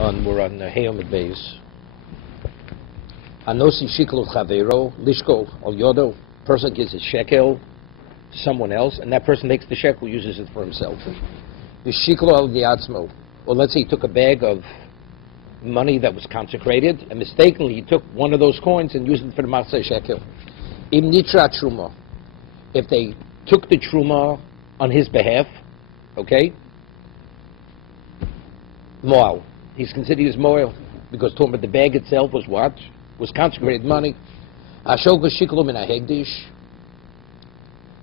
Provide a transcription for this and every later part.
we're on Hayomid Bays. Anosi shiklo chavero lishko al yodo. Person gives a shekel to someone else, and that person takes the shekel, uses it for himself. The shiklo al diatzmo. Or let's say he took a bag of money that was consecrated, and mistakenly he took one of those coins and used it for the matzah shekel. Im nitra truma. If they took the truma on his behalf, okay, moal. He's considered as moal because talking about the bag itself was what? Was consecrated money. Ashoka shiklo min hahegdish.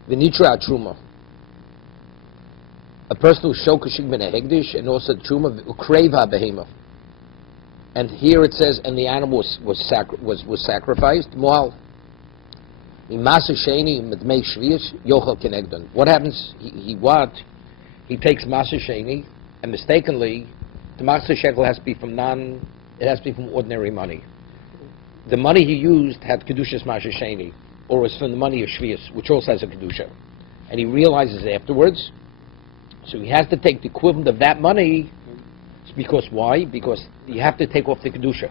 V'nitra truma. A person who shoka shik min hahegdish and also truma ukreva behema. And here it says, and the animal was sacrificed. Moal. What happens? He takes Masa Sheni, and mistakenly, the Masa Shekel has to be from ordinary money. The money he used had Kedushas Masa Sheni, or was from the money of Shvius, which also has a Kedusha. And he realizes afterwards, so he has to take the equivalent of that money, because why? Because you have to take off the Kedusha.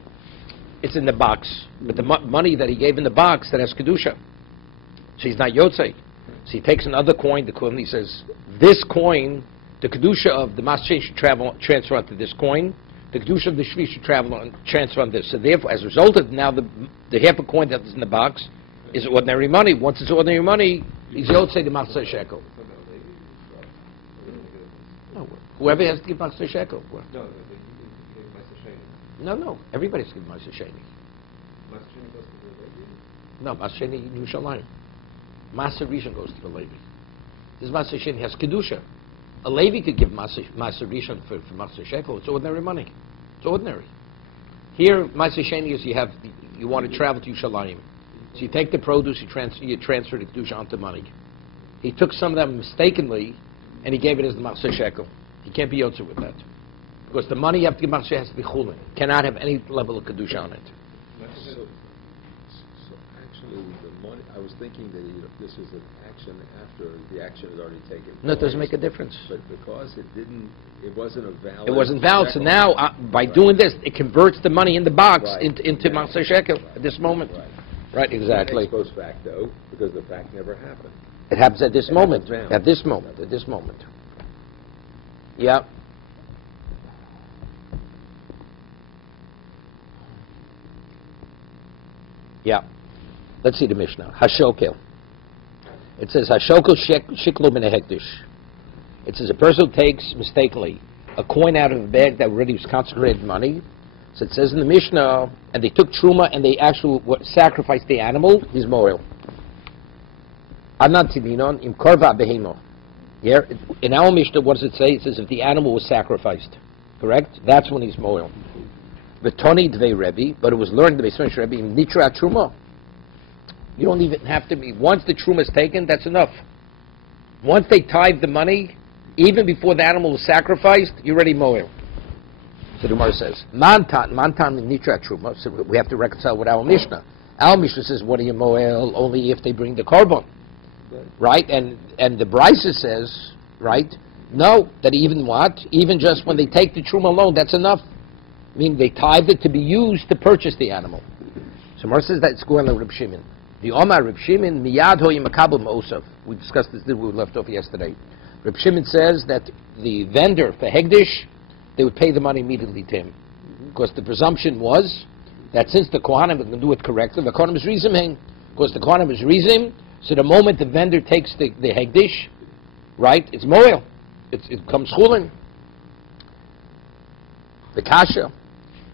It's in the box, but the money that he gave in the box that has Kedusha. So he's not Yotzei. So he takes another coin, the equivalent, he says, this coin, the Kedusha of the Maseh should transfer onto this coin, the Kedusha of the Shvi should transfer on this. So therefore, as a result of now the half a coin that is in the box is ordinary money. Once it's ordinary money, he's Yotzei the Maseh Shekel. No, whoever has to give Maseh Shekel. No, everybody's giving Maseh Sheni. No, Maseh Sheni in Yerushalayim. Maser Rishon goes to the Levi. This Maser Sheni has Kedusha. A Levi could give Maser Rishon for Maser Shekel. It's ordinary money. It's ordinary. Here, Maser Sheni is you want to travel to Yerushalayim. So you take the produce, you transfer the Kedusha onto money. He took some of them mistakenly, and he gave it as the Maser Shekel. He can't be Yotzer with that. Because the money you have to give Maser has to be Chulin. Cannot have any level of Kedusha on it. I was thinking that this was an action after the action had already taken place. No, it doesn't make a difference. But because it wasn't a valid... It wasn't valid, so now, by doing this, it converts the money in the box into Maser Shekel at this moment. Right, exactly. Ex post facto, because the fact never happened. It happens at this moment. At this moment. Yeah. Yeah. Let's see the Mishnah. Hashokel. It says Hashokel shiklo min hektish. It says a person who takes mistakenly a coin out of a bag that already was consecrated money. So it says in the Mishnah, and they took truma and they actually sacrificed the animal. He's moel. Anat timinon im korva behemo. Here in our Mishnah, what does it say? It says if the animal was sacrificed, correct? That's when he's moel. V'toni dvei Rebbe, but it was learned in the Beis Rebbe in nitra truma. You don't even have to be. Once the truma is taken, that's enough. Once they tithe the money, even before the animal was sacrificed, you're already moel. So the Gemara says, mantan nitra truma. So we have to reconcile with our Mishnah. Our Mishnah says, what are you moel? Only if they bring the korban, right? And the Brisa says, right? No, that even what? Even just when they take the truma alone, that's enough. I mean, they tithe it to be used to purchase the animal. So Gemara says that it's going to Reb Shimon. The Omar Reb Shimon miyad hoy makabel ma'osav. We discussed this. We left off yesterday. Reb Shimon says that the vendor for Hegdish, they would pay the money immediately to him, because the presumption was that since the Kohanim can do it correctly, the Kohanim is rizim. Because the Kohanim is rizim, so the moment the vendor takes the Hegdish, right, it's moel. It comes chulin. The kasha.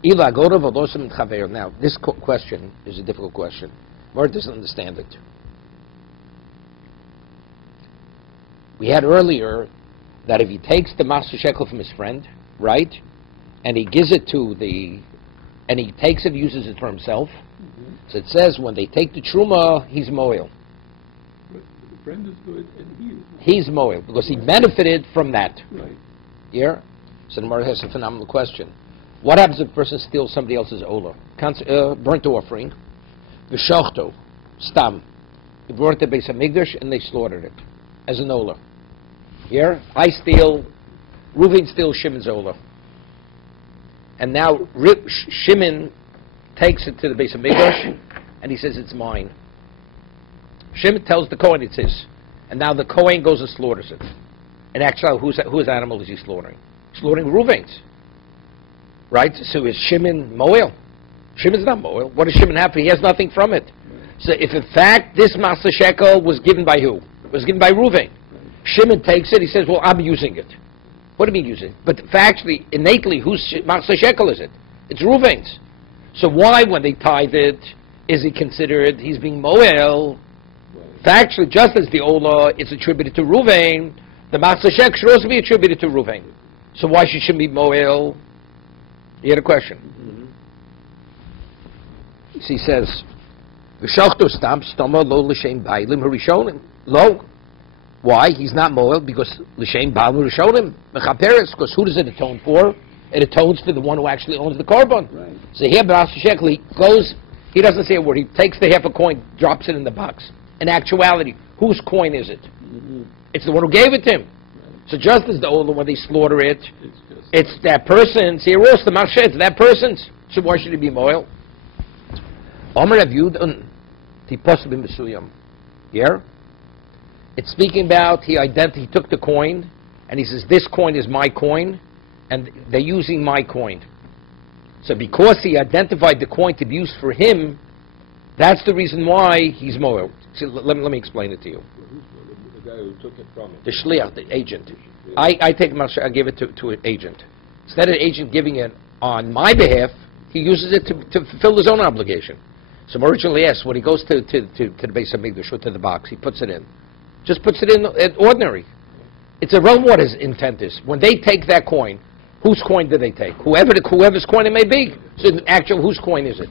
Now, this question is a difficult question. Mor doesn't understand it. We had earlier that if he takes the Maser Shekel from his friend, right, and he gives it and he takes it, uses it for himself, so it says when they take the Truma, he's moel. But the friend is good and he's moel, because he benefited from that. Right. Yeah? So the Mor has a phenomenal question. What happens if a person steals somebody else's ola? Burnt offering. V'shachto, stam. He brought it to Beis HaMikdash and they slaughtered it as an ola. Here, Reuven steals Shimon's ola. and now Shimon takes it to the base of Mikdash, and he says it's mine. Shimon tells the Kohen it's his, and now the Kohen goes and slaughters it. And actually, whose animal is he slaughtering? Slaughtering Reuven's. Right? So is Shimon Moel? Shimon's not Moel. What does Shimon have? He has nothing from it. So if in fact this Masa Shekel was given by who? It was given by Reuven. Shimon takes it, he says, well, I'm using it. What do you mean using it? But factually, innately, whose Masa Shekel is it? It's Reuven's. So why, when they tithe it, is he considered he's being Moel? Factually, just as the Ola is attributed to Reuven, the Masa Shekel should also be attributed to Reuven. So why should Shimon be Moel? You had a question? He says, "V'shachto stam stoma lo l'shem bailim harishonim lo." Why? He's not moel because l'shem bailim harishonim mechaperes. Because who does it atone for? It atones for the one who actually owns the korban. Right. So here, B'nai Shekel, he goes. He doesn't say a word. He takes the half a coin, drops it in the box. In actuality, whose coin is it? It's the one who gave it to him. Right. So just as the older when they slaughter it, It's just it's that person's. Here, also the marshe, it's that person's. So why should it be moel? Omer Rav Yudin, possibly Mesuyam. Yeah? It's speaking about he took the coin and he says this coin is my coin and they're using my coin. So because he identified the coin to be used for him, that's the reason why he's moel. See, let me explain it to you. The guy who took it from him. The shliach, the agent. I take I give it to an agent. Instead of the agent giving it on my behalf, he uses it to fulfill his own obligation. So originally, yes, when he goes to the base of Mikdash or to the box, he puts it in. Just puts it in ordinary. It's irrelevant what his intent is. When they take that coin, whose coin do they take? Whoever's coin it may be. So actually, whose coin is it?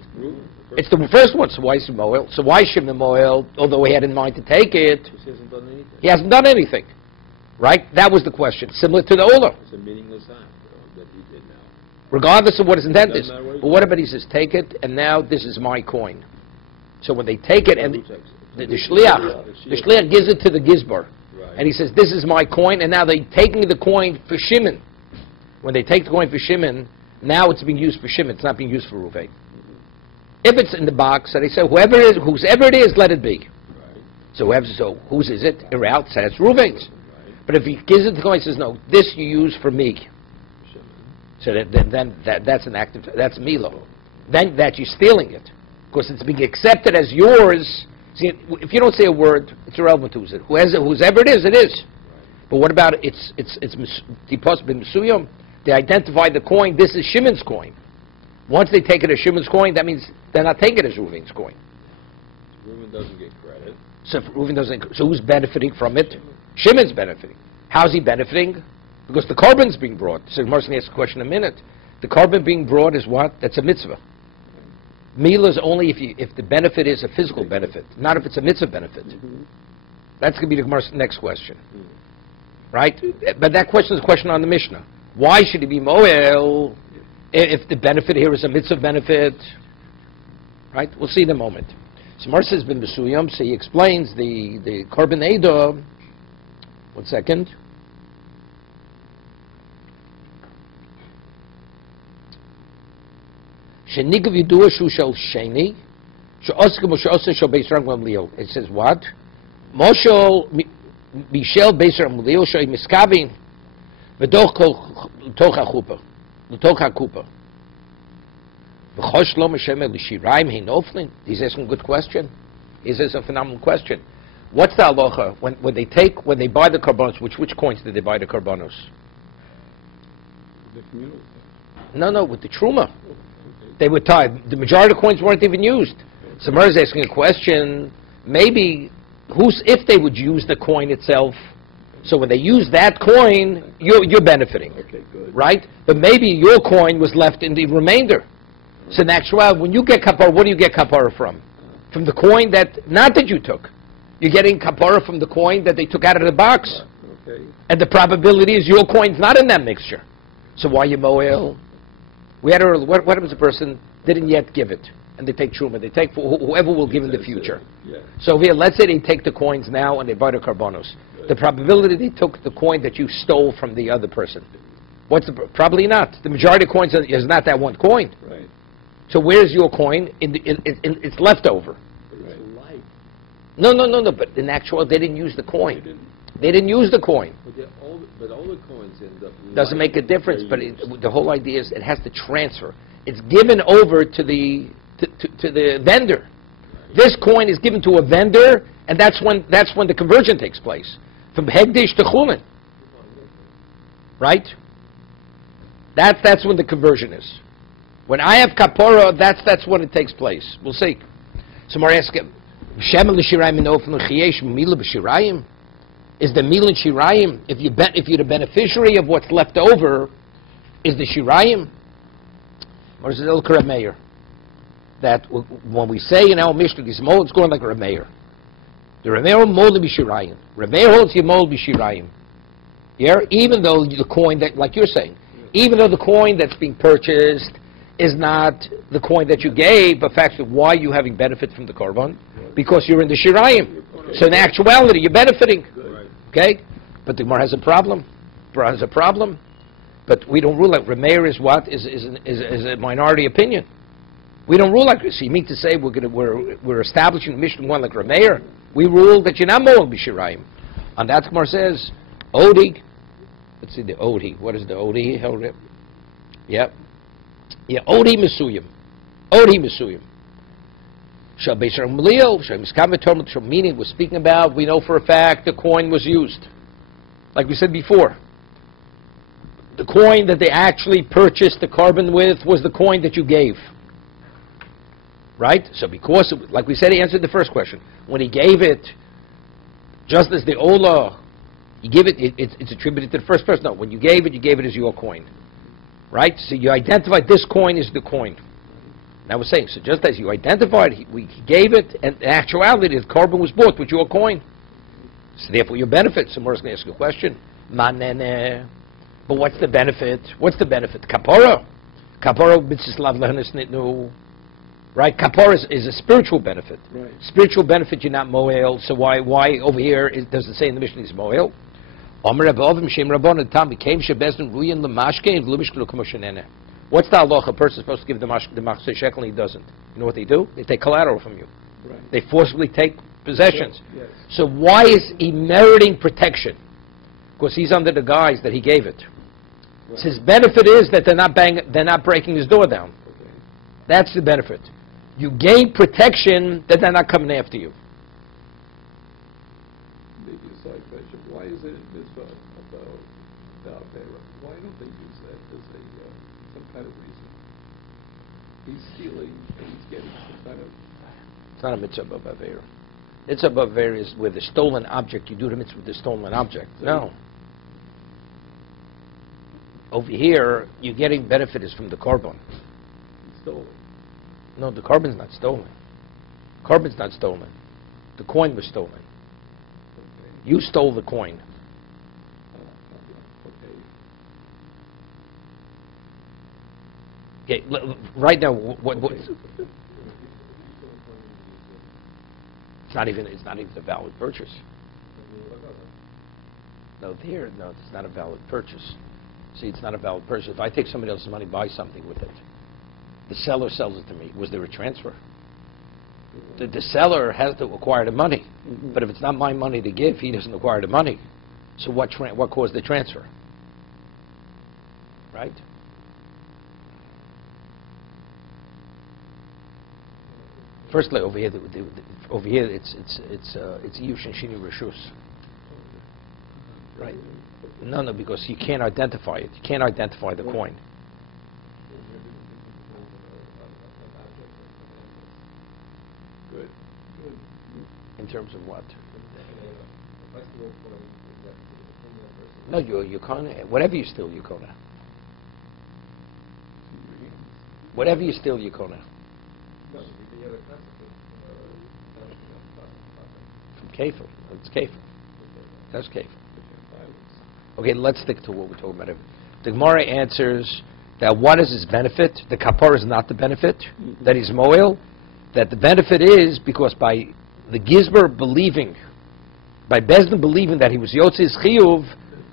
It's the first one. So why is it Moel? So why Shimon Moel, although he had in mind to take it, He hasn't done anything. he hasn't done anything. Right? That was the question. Similar to the Ola. It's a meaningless act that he did now. Regardless of what his intent is. Doesn't matter what he But what about he says, take it, and now this is my coin. So when they take it, and Who takes it? the shliach gives it to the gizbar, Right. and he says, this is my coin, and now they're taking the coin for Shimon. When they take the coin for Shimon, now it's being used for Shimon, it's not being used for Reuven. If it's in the box, so they say, whoever it is, let it be. Right. So whose is it? Around says Reuven's. Right. But if he gives it the coin, he says, no, this you use for me. Shimon. So then that's an act of, that's Milo. Then that you're stealing it. Because it's being accepted as yours. See, if you don't say a word, it's irrelevant to who's it. Whoever it is, it is. But what about it's Tipos ben Mesuyam? They identify the coin, this is Shimon's coin. Once they take it as Shimon's coin, that means they're not taking it as Reuven's coin. Reuven doesn't get credit. So if Reuven doesn't, so who's benefiting from it? Shimon's benefiting. How's he benefiting? Because the korban's being brought. So Marcus can ask a question in a minute. The korban being brought is what? That's a mitzvah. Mila is only if the benefit is a physical benefit, not if it's a mitzvah benefit. That's going to be the Gemara's next question. Right? But that question is a question on the Mishnah. Why should it be Moel if the benefit here is a mitzvah benefit? Right? We'll see in a moment. So Mar says ben Mesuyam, so he explains the korban Eidah. 1 second. It says what? Moshel Mishel Beisar Amulio Shoy Miskavin V'doch HaKupa L'toch HaKupa V'chosh Lo Meshem L'shiraim Hinoflin. He's asking a good question. He's asking a phenomenal question. What's the halacha when they buy the karbanos? Which coins did they buy the karbanos? the communal. No, with the truma. They were tied. The majority of the coins weren't even used. So Mer is asking a question, maybe, if they would use the coin itself, so when they use that coin, you're benefiting. Okay, good. Right? But maybe your coin was left in the remainder. So in actuality, when you get kapara, what do you get kapara from? From the coin not that you took. You're getting kapara from the coin that they took out of the box. Okay. And the probability is your coin's not in that mixture. So why you moel? We had what happens if a person didn't yet give it, and they take truma, they take for whoever will give in the future. Yeah. So here, let's say they take the coins now and they buy the karbanos. The probability they took the coin that you stole from the other person. Probably not. The majority of coins is not that one coin. Right. So where's your coin? It's leftover. But it's light. No. But in actual, they didn't use the coin. They didn't use the coin. But all the coins end up Doesn't light make a difference. they're But used. the whole idea is it has to transfer. It's given over to the vendor. This coin is given to a vendor, and that's when the conversion takes place from hegdish to chulin. Right? That's when the conversion is. When I have kapora, that's when it takes place. We'll see. So more ask him, Shem l'shirayim in ofen l'chiyesh mila b'shirayim? Is the mila shirayim, if you're the beneficiary of what's left over, is the shirayim? Or is it El Reb Meir? That when we say in our Mishnah, it's going like Reb Meir. The Reb Meir mold b'shirayim. Reb Meir holds you mold b'shirayim. Yeah? Even though the coin that, like you're saying, even though the coin that's being purchased is not the coin that you gave, but factually, why are you having benefit from the korban? Because you're in the shirayim. So in actuality, you're benefiting. Right. Okay? But the Gemara has a problem. Gemara has a problem. But we don't rule like Reb Meir is what? Is a minority opinion. We don't rule like this. So you mean to say we're establishing the Mishnah one like Reb Meir? We rule that you're not moel b'shirayim. And that Gemara says, Odi. Let's see the Odi. What is the Odi? Yep. Yeah, Odi Mesuyim. Odi Mesuyim. Meaning we're speaking about, we know for a fact the coin was used. Like we said before. The coin that they actually purchased the carbon with was the coin that you gave. Right? So because, like we said, he answered the first question. When he gave it, just as the Ola, you give it, it's attributed to the first person. No, when you gave it as your coin. Right? So you identified this coin is the coin. Now we're saying, so just as you identified, he gave it, and in actuality, the carbon was bought with your coin. So therefore, your benefit. Someone's going to ask a question. Manene. But what's the benefit? What's the benefit? Kapora. Kapora b'tzislav lehanis nitnu. Right? Kapora is a spiritual benefit. Right. Spiritual benefit, you're not moel. So why over here does it say in the Mishnah is moel? What's the halacha? A person is supposed to give the machzor shekel and he doesn't. You know what they do? They take collateral from you. Right. They forcibly take possessions. Yes. So why is he meriting protection? Because he's under the guise that he gave it. Right. So his benefit is that they're not breaking his door down. Okay. That's the benefit. You gain protection that they're not coming after you. Maybe a side question. Why is it in mitzvah about Avera? Why don't they use that as some kind of reason? He's stealing and he's getting some kind of... It's not a mitzvah b'aver. Mitzvah b'aver is with the stolen object. You do the mitzvah with the stolen object. No. Over here, you're getting benefit is from the korban. He stole it. No, the carbon's not stolen. Carbon's not stolen. The coin was stolen. Okay. You stole the coin. Okay. Okay, right now, what it's not even a valid purchase. No, it's not a valid purchase. See, it's not a valid purchase. If I take somebody else's money, buy something with it, the seller sells it to me. Was there a transfer? The seller has to acquire the money, but if it's not my money to give, he doesn't acquire the money. So what caused the transfer? Right? Firstly, over here, it's Yushin Shini Rishus. Right? No, because you can't identify it. You can't identify the coin. Good. In terms of what? No, you can't. Whatever you steal, you can't. Whatever you steal, you can't. From Kefir. It's Kefir. That's Kefir. Okay, let's stick to what we're talking about. The Gemara answers that what is his benefit? The kapara is not the benefit, that he's moel. That the benefit is because by the Gizber believing, by Bezdin believing that he was Yotzi's Chiyuv,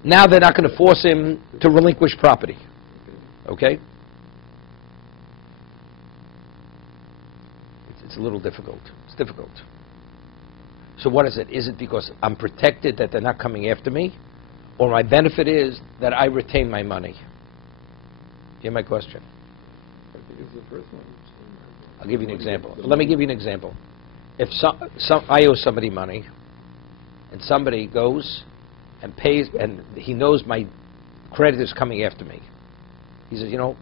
Now they're not going to force him to relinquish property. Okay? It's a little difficult. It's difficult. So what is it? Is it because I'm protected that they're not coming after me? Or my benefit is that I retain my money? You hear my question? I think it's the first one. I'll give you an example. Let me give you an example. If I owe somebody money, and somebody goes and pays, and he knows my creditor's coming after me. He says, you know,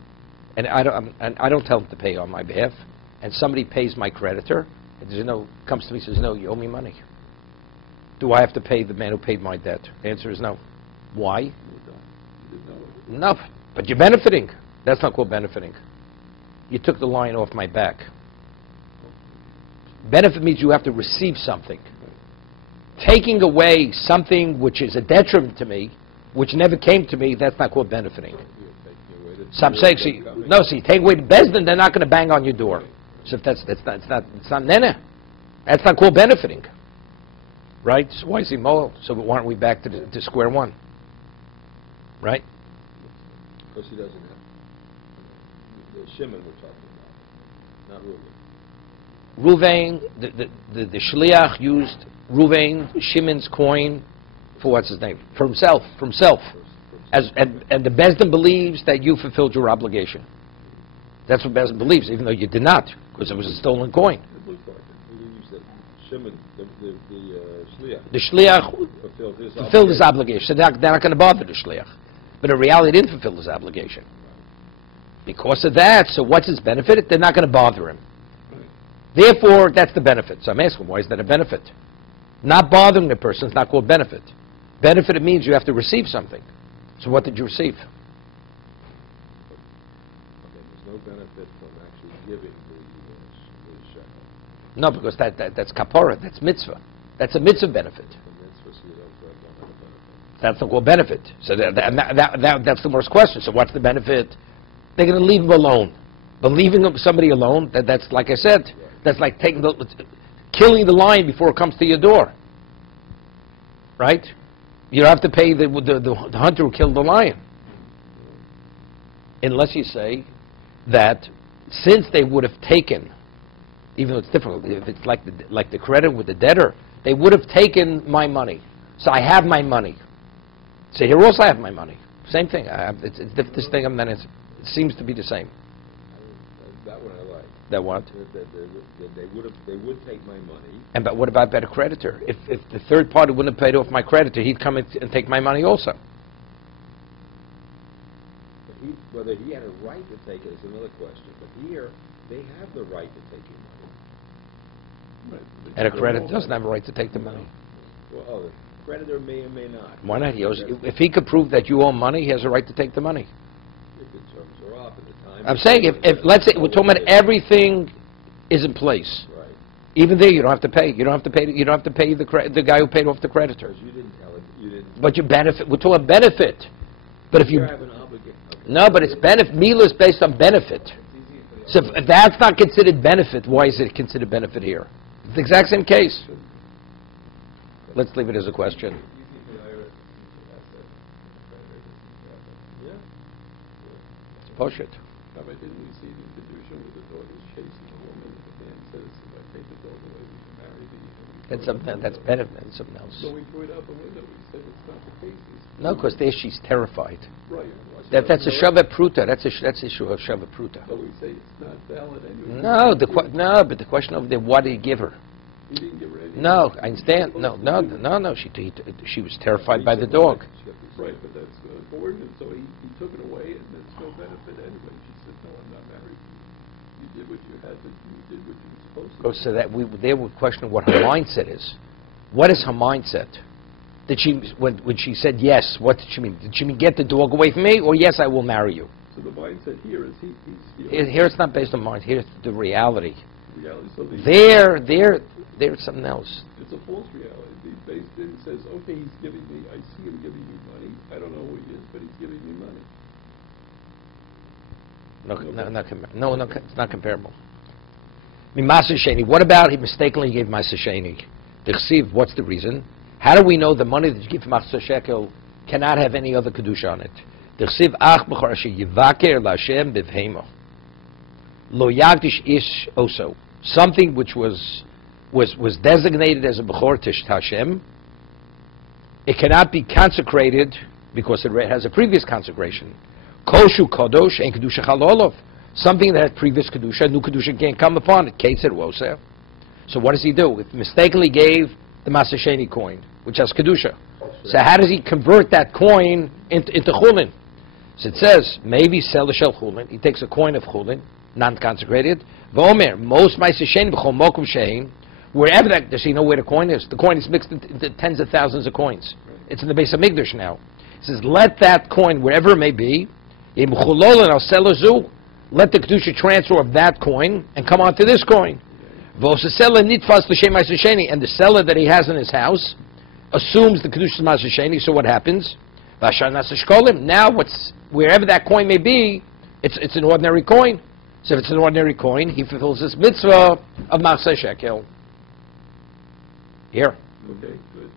and I don't tell him to pay on my behalf, and somebody pays my creditor, and there's no, comes to me and says, no, you owe me money. Do I have to pay the man who paid my debt? The answer is no. Why? You didn't know it. No, but you're benefiting. That's not called benefiting. You took the lion off my back. Benefit means you have to receive something. Taking away something which is a detriment to me, which never came to me, that's not called benefiting. So I'm saying, you take away the bezdin, they're not going to bang on your door. So if it's not nene. That's not called benefiting. Right? So why is he moel? So why aren't we back to square one? Right? Because he doesn't have the Shimon we're talking about, not Reuben. Ruvain, the shliach used Ruvain, Shimon's coin, for what's his name? For himself. And the Bezdin believes that you fulfilled your obligation. That's what Bezdin believes, even though you did not, because it was a stolen coin. It looks like it. He believes that Shimon, the Shliach, The shliach fulfilled his obligation. So they're not going to bother the shliach. But in reality, he didn't fulfill his obligation. Because of that, so what's his benefit? They're not going to bother him. Therefore, that's the benefit. So I'm asking, why is that a benefit? Not bothering the person is not called benefit. Benefit, it means you have to receive something. So what did you receive? Okay, there's no benefit from actually giving the shekel. No, because that's kapora, that's mitzvah. That's a mitzvah benefit. The mitzvah, so you don't have benefit. That's not called benefit. So that's the worst question. So what's the benefit? They're going to leave him alone. But leaving somebody alone, that's like I said, that's like killing the lion before it comes to your door. Right? You don't have to pay the hunter who killed the lion. Unless you say that since they would have taken, even though it's difficult, if it's like the creditor with the debtor, they would have taken my money. So I have my money. So here also I have my money. Same thing. This thing it seems to be the same. That one I like. That what? They would take my money. And but what about better creditor? If the third party wouldn't have paid off my creditor, he'd come and take my money also. But whether he had a right to take it is another question. But here, they have the right to take your money. Right. And a creditor doesn't have a right to take the money. Well, the creditor may or may not. Why not? If he could prove that you owe money, he has a right to take the money. If the terms are off at the time. I'm saying if let's say we're talking about everything is in place. Right. Even there, you don't have to pay. You don't have to pay. You don't have to pay the guy who paid off the creditor. Because you didn't tell it. You didn't. But you benefit. We're talking benefit. But if you have an obligation. Okay. no, but it's benefit. Mila is based on benefit. So if that's not considered benefit, why is it considered benefit here? It's the exact same case. Let's leave it as a question. Yeah. It's bullshit. Rabbi, didn't we see the Kedusha where the dog is chasing a woman, and the man says, if I take the dog away, we can marry thee. That's something. That's benefit. That's something else. So we threw it out the window. We said it's not the case. No, because there she's terrified. Right. That's a shavat pruta. That's issue of shavat pruta. So we say it's not valid anyway. No, but the question over there, what did he give her? He didn't get ready. No, I understand. No. She was terrified by the dog. Right, but that's ordinance. So he took it away, and there's no benefit anyway. She said, no, I'm not married. You did what you had to. You did what you were supposed to. So that there would question what her mindset is. What is her mindset? Did she when she said yes? What did she mean? Did she mean get the dog away from me, or yes, I will marry you? So the mindset here is he's Here it's not based on mind. Here's the reality. reality. So There's something else. it's a false reality. The base then says, okay, he's giving me. I see him giving me money. I don't know who he is, but he's giving me money. No, it's not comparable. Mimasa Sheni. What about he mistakenly gave Masa Sheni? What's the reason? How do we know the money that you give Masa Shekel cannot have any other kedusha on it. D'chsiv ach b'chor asher yivaker l'Hashem b'vheimo. Lo yagdish ish oso. Something which was designated as a b'chor to Hashem, it cannot be consecrated because it has a previous consecration. Koshu kadosh and kedusha chalolov. Something that had previous kedusha, new kedusha can't come upon it. Kate said woser. So what does he do? If mistakenly gave the Masasheni coin, which has kedusha. So how does he convert that coin into chulin? So it says maybe sell the shel chulin. He takes a coin of chulin, non-consecrated. V'omer most Masasheni b'chol mokum shein. Wherever that, does he know where the coin is? The coin is mixed into tens of thousands of coins. It's in the base of Migdash now. He says, let that coin, wherever it may be, let the Kedusha transfer of that coin and come onto this coin. And the seller that he has in his house assumes the Kedusha Masasheni, so what happens? Now, wherever that coin may be, it's an ordinary coin. So if it's an ordinary coin, he fulfills this mitzvah of Machzeh Shekel. Here. Okay, good.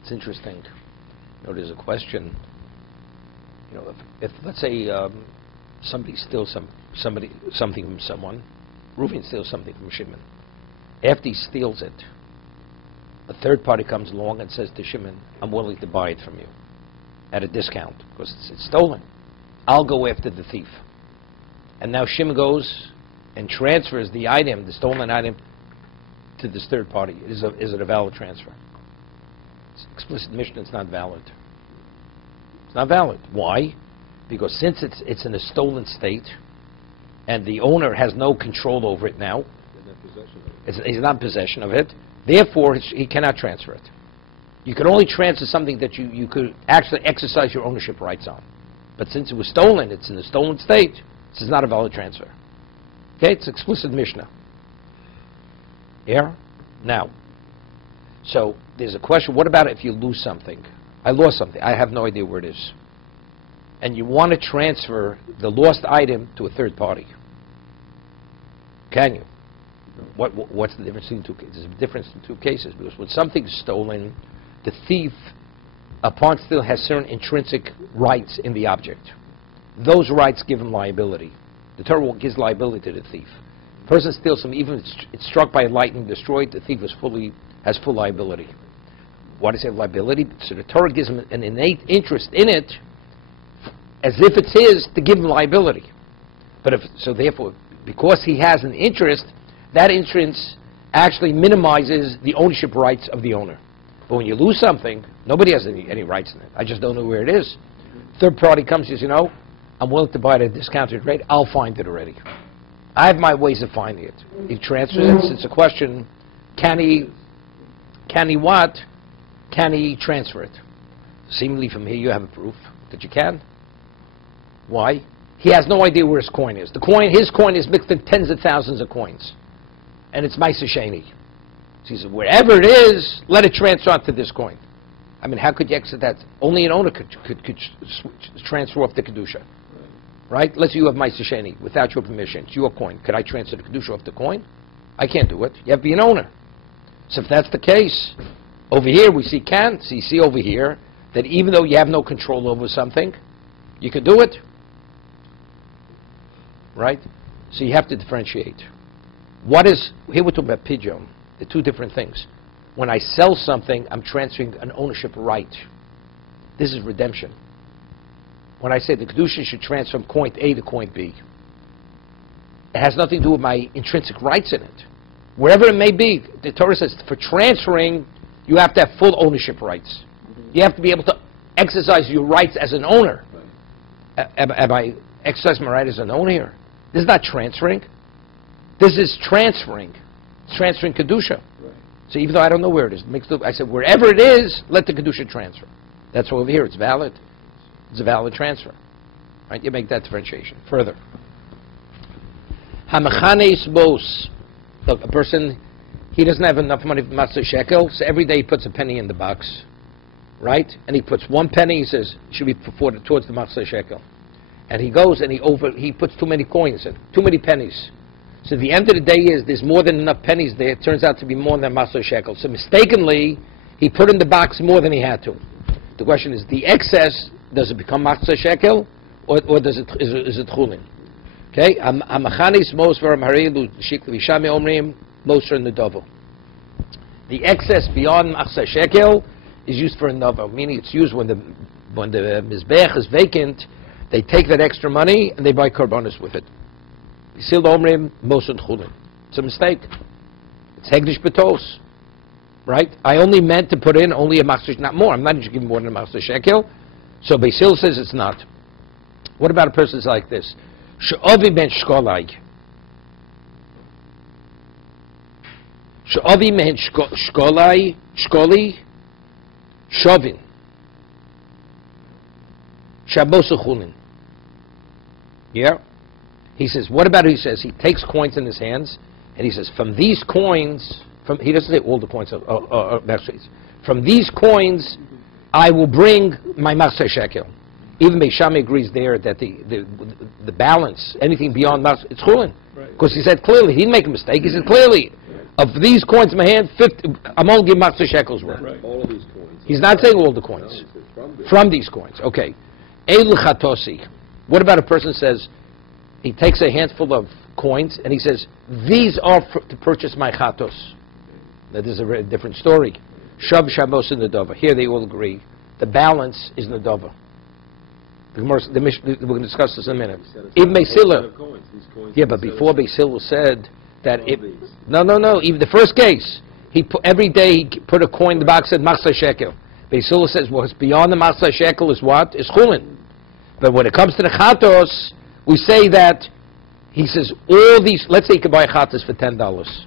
It's interesting. You know, there's a question. You know, if let's say somebody steals something from someone, Reuven steals something from Shimon. After he steals it, a third party comes along and says to Shimon, "I'm willing to buy it from you at a discount because it's stolen. I'll go after the thief." And now Shimon goes and transfers the item, the stolen item, to this third party. Is it a valid transfer? It's explicit Mishnah, it's not valid. It's not valid. Why? Because since it's in a stolen state, and the owner has no control over it now, he's not in possession of it, therefore he cannot transfer it. You can only transfer something that you could actually exercise your ownership rights on. But since it was stolen, it's in a stolen state, this is not a valid transfer. Okay, it's explicit Mishnah. Yeah? Now, so there's a question, what about if you lose something? I lost something, I have no idea where it is. And you want to transfer the lost item to a third party. Can you? What's the difference between two cases? There's a difference in two cases, because when something's stolen, the thief, upon stealing, has certain intrinsic rights in the object. Those rights give him liability. The Torah gives liability to the thief. The person steals something, even if it's struck by lightning, destroyed, the thief has full liability. Why does he have liability? So the Torah gives him an innate interest in it, as if it's his, to give him liability. But therefore, because he has an interest, that interest actually minimizes the ownership rights of the owner. But when you lose something, nobody has any rights in it. I just don't know where it is. Third party comes and says, I'm willing to buy it at a discounted rate. I'll find it already. I have my ways of finding it. He transfers it. It's a question, can he transfer it? Seemingly from here you have a proof that you can. Why? He has no idea where his coin is. His coin is mixed in tens of thousands of coins. And it's Ma'aseh Sheni. So he says, wherever it is, let it transfer onto this coin. I mean, how could you exit that? Only an owner could transfer off the Kedusha. Right? Let's say you have Ma'aseh Sheni without your permission. It's your coin. Could I transfer the Kedusha off the coin? I can't do it. You have to be an owner. So if that's the case, over here we see can. So you see over here that even though you have no control over something, you can do it. Right? So you have to differentiate. Here we're talking about pidyon. They're two different things. When I sell something, I'm transferring an ownership right. This is redemption. When I say the Kedusha should transfer from point A to point B, it has nothing to do with my intrinsic rights in it. Wherever it may be, the Torah says for transferring, you have to have full ownership rights. You have to be able to exercise your rights as an owner. Am I exercising my right as an owner here? This is not transferring. This is transferring. It's transferring Kedusha. Right. So even though I don't know where it is, I said, wherever it is, let the Kedusha transfer. That's why over here it's valid. It's a valid transfer. Right? You make that differentiation. Further. Hamachanes bos look, a person, he doesn't have enough money for Matzah shekel, so every day he puts a penny in the box, right? And he puts 1 penny, he says, should be towards the Matzah shekel. And he goes and he puts too many coins in, too many pennies. So the end of the day is, there's more than enough pennies there, it turns out to be more than Matzah shekel. So mistakenly, he put in the box more than he had to. The question is, the excess, does it become Matzah shekel, or is it chulin? Okay, Amachanis Mosver Marilu Shikli Vishami Omrim Mosher Nedovo. The excess beyond Matzah shekel is used for a novo, meaning it's used when the mizbech is vacant. They take that extra money and they buy korbanos with it. Isil Omrim Mosher Chulin. It's a mistake. It's hegdish betos, right? I only meant to put in only a Matzah, not more. I'm not just giving more than a Matzah shekel. So Basil says it's not. What about a person like this? She'ovi ben shkolai. She'ovi ben shkolai, shkoli, shovin. Shabbos uchulin. Yeah? He says, what about it? He says, he takes coins in his hands, and he says, from these coins, he doesn't say all the coins, from these coins, I will bring my Matzah shekel. Even Beis Shammai agrees there that the balance, anything beyond Matzah, it's chulin. Because he said clearly, he didn't make a mistake. He said clearly, of these coins in my hand, 50, I'm only giving Matzah shekels worth. Right. All of these coins. He's not saying all the coins. No, from these coins. Okay. El chatosi. What about a person says, he takes a handful of coins and he says, these are to purchase my chatos. That is a very different story. Shav Shabbos in Nedova. Here they all agree. The balance is Nedova. We're going to discuss this in a minute. Even Beis Hillel. Yeah, but before Beis Hillel said that no. Even the first case, every day he put a coin in the box and said Matzah shekel. Beis Hillel says what's beyond the Matzah shekel is what? Is chulin. But when it comes to the chatos, we say that he says all these. Let's say he could buy a chatos for $10,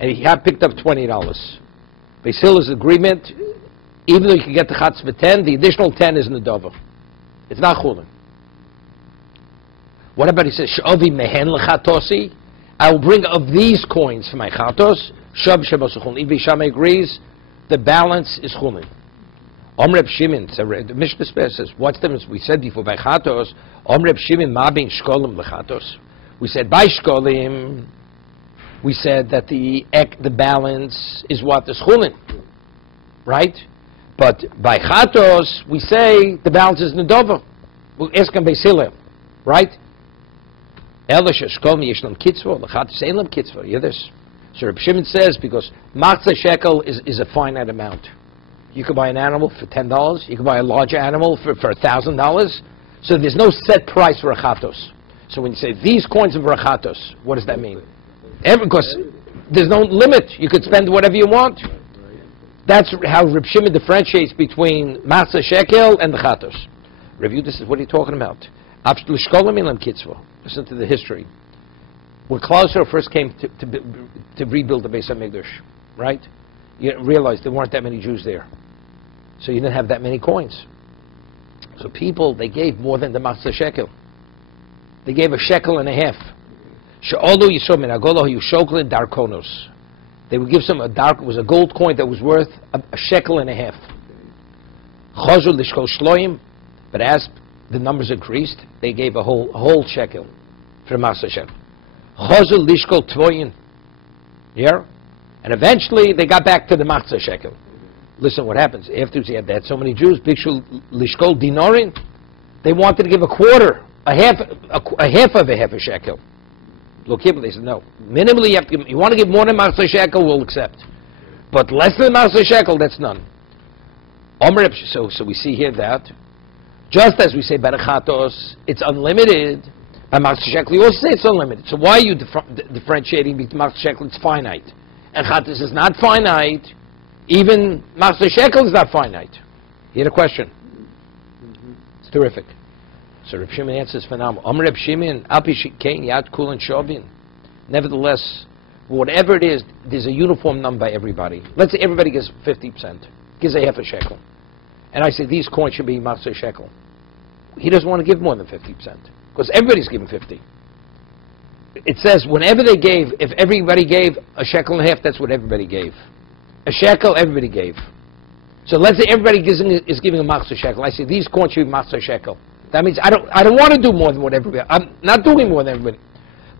and he had picked up $20. Beis Hillel's agreement, even though you can get the chatos for 10, the additional 10 is Nedova. It's not chulin. What about he says, Sh'ovi mehen l'chatosi? I will bring of these coins for my chatos. Shav Shabbos chulin. If Shammai agrees, the balance is chulin. Reb Shimon, the Mishnah says, what's the difference? We said before by chatos. Reb Shimon ma bein shkolim l'chatos. We said by shkolim. We said that the balance is what is chulin, right? But by chatos, we say the balance is nedova. We'll ask him Beis Hillel, right? Ela sheshkol yeshlam kitzvah, lechatos ein lam kitzvah. You hear this? So Reb Shimon says because matzah shekel is a finite amount. You could buy an animal for $10. You could buy a larger animal for $1,000. So there's no set price for a chatos. So when you say these coins are for a chatos, what does that mean? Because there's no limit. You could spend whatever you want. That's how Reb Shimon differentiates between Matzah shekel and the chatos. Review this is what are you talking about? Listen to the history. When Klal Yisrael first came to rebuild the Beis HaMikdash, right? You realized there weren't that many Jews there. So you didn't have that many coins. So people, they gave more than the Matzah shekel. They gave a shekel and a half. She'olu Yisrael min Agolo Yushoklin Darkonos. They would give some it was a gold coin that was worth a shekel and a half. Chazul lishkol shloim, but as the numbers increased, they gave a whole shekel for Matzah shekel. Chazul lishkol tvoyin, yeah, and eventually they got back to the Matzah shekel. Listen, what happens after they had so many Jews? Bikshul lishkol dinarin, they wanted to give a quarter, a half of a shekel. Look here, they said no. Minimally, you want to give more than Matzah shekel, we'll accept. But less than Matzah shekel, that's none. So we see here that, just as we say by the chatos, it's unlimited, by Matzah shekel, you also say it's unlimited. So why are you differentiating between Matzah shekel? It's finite. And chatos is not finite. Even Matzah shekel is not finite. You had a question? It's terrific. So Reb Shimon answers phenomenal. Reb Shimon, Alpi Shikein Yad Kulin Shovin. Nevertheless, whatever it is, there's a uniform number by everybody. Let's say everybody gives 50%, gives a half a shekel. And I say these coins should be Matzah shekel. He doesn't want to give more than 50%, because everybody's giving 50. it says whenever they gave, if everybody gave a shekel and a half, that's what everybody gave. A shekel, everybody gave. So let's say everybody is giving a machzor shekel. I say these coins should be machzor shekel. That means I don't want to do more than what everybody. I'm not doing more than everybody.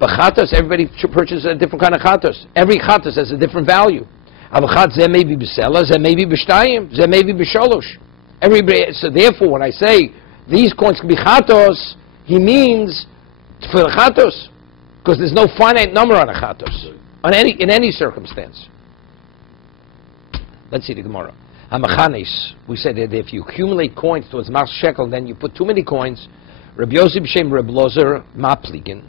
But chatos, everybody should purchase a different kind of chatos. Every chatos has a different value. Avachat zeh may be b'sela, zeh may be b'shtayim, zeh may be b'sholosh. Everybody. So therefore, when I say these coins can be chatos, he means for the chatos, because there's no finite number on a chatos in any circumstance. Let's see the Gemara. Hamachanes, we said that if you accumulate coins towards mas shekel, then you put too many coins. Rabbi Yosef B'Shem Reb Lozer Mapligin.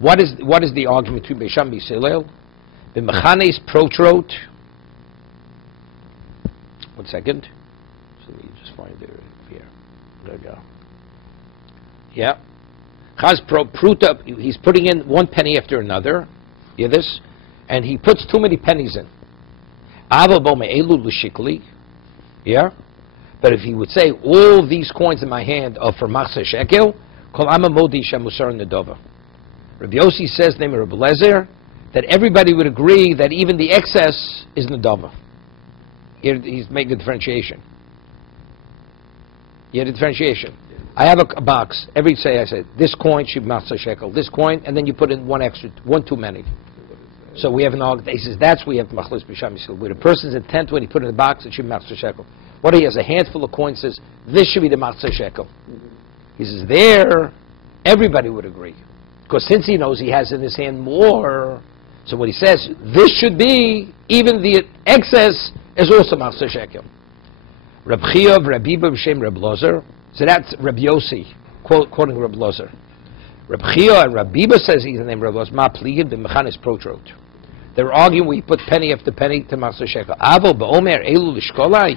What is the argument between Beisham and Beisilel? The Mechanes Protrot. 1 second. So let me just find it here. There we go. Yeah. Chaz Pruta, he's putting in one penny after another. You hear this? And he puts too many pennies in. Yeah? But if he would say, all these coins in my hand are for machzor shekel, kol ama modi shamusar nedova. Rabbi Yossi says, name of Rabbi Lezer, that everybody would agree that even the excess is nedova. Here he's making a differentiation. You have a differentiation. I have a box. Every say I said, this coin should be machzor shekel, this coin, and then you put in one too many. So we have an argument. He says that's where you have machlis b'sham yisrael. Where the person's intent when he put it in the box, it should be machzor shekel. What he has a handful of coins, says this should be the machzor shekel. He says there, everybody would agree, because since he knows he has in his hand more, so what he says, this should be even the excess is also machzor shekel. Reb Chia, Rabbi B'Shem Reb Lozer. So that's Reb Yossi quoting Reb Lozer. Reb Chia and Rabbi says he's the name of Reb Lozer. Ma pligid b'mechanes protrot. They're arguing we put penny after penny to machzor shekel. Avo ba'omer elu l'shkolai.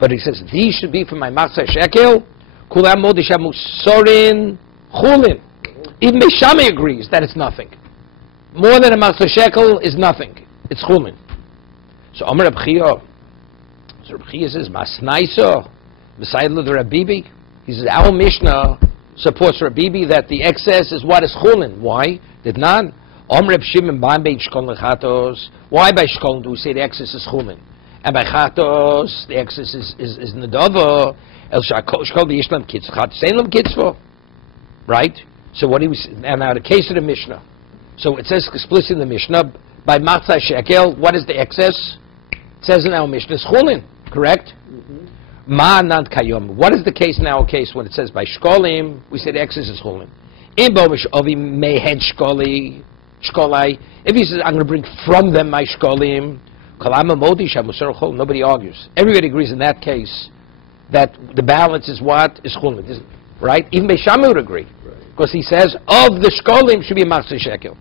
But he says these should be for my machzor shekel. Kulam modisha musorin chulin. Even Beishami agrees that it's nothing. More than a machzor shekel is nothing. It's chulin. So Omer Reb Chia. So Reb Chia says masnaiso beside the Rabibi. He says our Mishnah supports Rabibi that the excess is what is chulin. Why? Did not. Why by shkolin do we say the excess is chulin? And by chatos, the excess is nedava. El shakol b'yishlam kitzvah. Chatos ain't lam kitzvah. Right? So what he was, and now the case of the Mishnah. So it says explicitly in the Mishnah, by matzah shekel, what is the excess? It says in our Mishnah, it's chulin. Correct? Ma nant kayom. What is the case in our case when it says by shkolim, we say the excess is chulin. In bomish ovi mehen shkoli. Shkolai. If he says, I'm going to bring from them my shkolim, nobody argues. Everybody agrees in that case that the balance is what? Is chulin. Right? Even Beishami would agree. Because he says, of the shkolim should be a machzor shekel.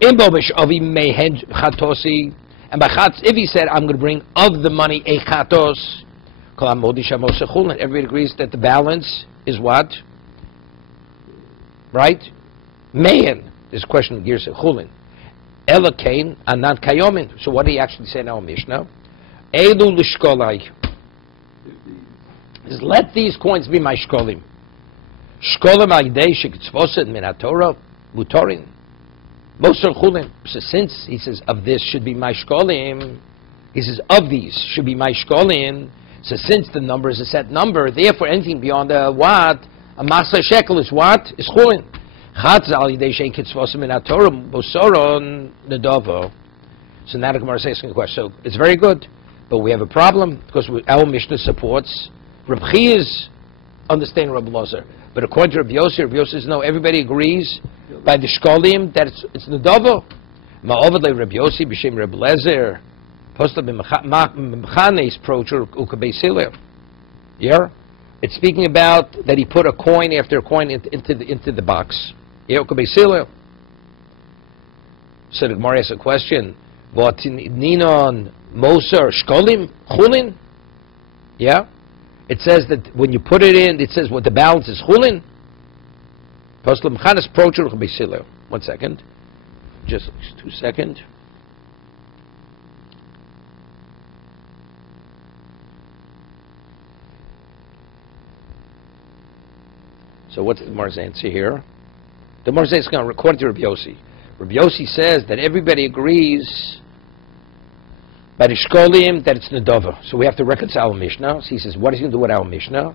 In bobish avi mehen chatosi. And by chatz, if he said, I'm going to bring of the money a chatos, everybody agrees that the balance is what? Right? Mehen. This question of Girsa Chulin. Elakain anant kayomin. So what do you actually say in our Mishnah? Elu l'shkolai. Is let these coins be my shkolim. Shkolim al-yidei shekitzvoset min haTorah mutorin. Most are chulin. So since he says of this should be my shkolim, he says of these should be my shkolim. So since the number is a set number, therefore anything beyond a what? A machzor shekel is what? Is chulin. So now the Gemara is asking a question. So it's very good, but we have a problem because our Mishnah supports Reb Chia's understanding Reb Lozer. But according to Reb Yossi says no. Everybody agrees by the shkolim that it's nedava. Ma'ovad le Reb Yossi b'shem Reb Lezer posted b'mechanes procher ukabeisiler. Yeah, it's speaking about that he put a coin after a coin into the box. So the Gemara asks a question. Ninon Moser Shkolim Chulin? Yeah? It says that when you put it in, it says what the balance is Chulin. 1 second. Just 2 seconds. So what's the Gemara's answer here? The Gemara says, according to Rabbi Yossi. Rabbi Yossi says that everybody agrees by the Shkolim that it's Nedova. So we have to reconcile Mishnah. So he says, what is he going to do with our Mishnah?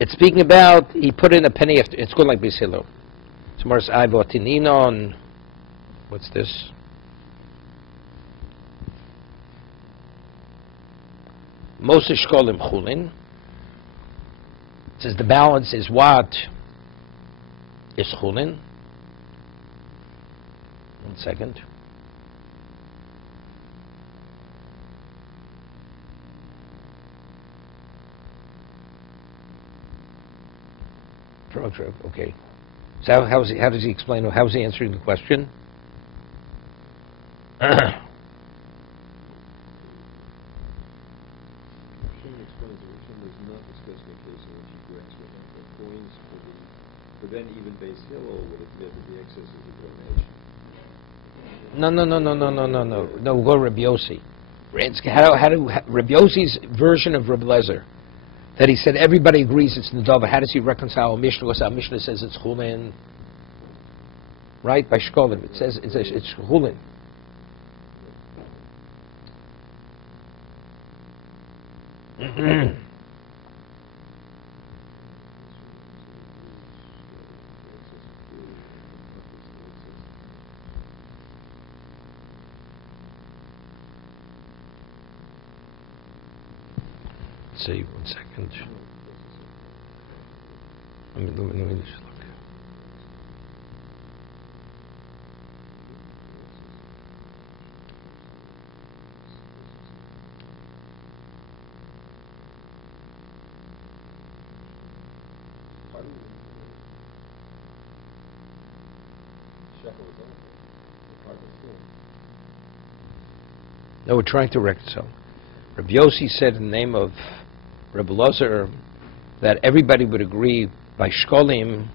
It's speaking about, he put in a penny after, it's called like Beis Hillel. So Gemara says, Ivotininon, what's this? Moshe Shkolim Chulin. It says the balance is what? Is Chulin. 1 second. Okay. So how does he explain, how is he answering the question? But then even Beis Hillel would admit that the excess is a donation. No, we'll go to Rabbi Yossi. Rabbi Yossi's version of Rabbi Lezer, that he said everybody agrees it's Nedava. How does he reconcile Mishnah? Because our Mishnah says it's Chulin. Right? By Shkolim. It says it's Chulin. Let's see, 1 second. Let me just look. No, we're trying to reconcile. Rabbi Yossi said in the name of Rabbi Lezer that everybody would agree by Shkolim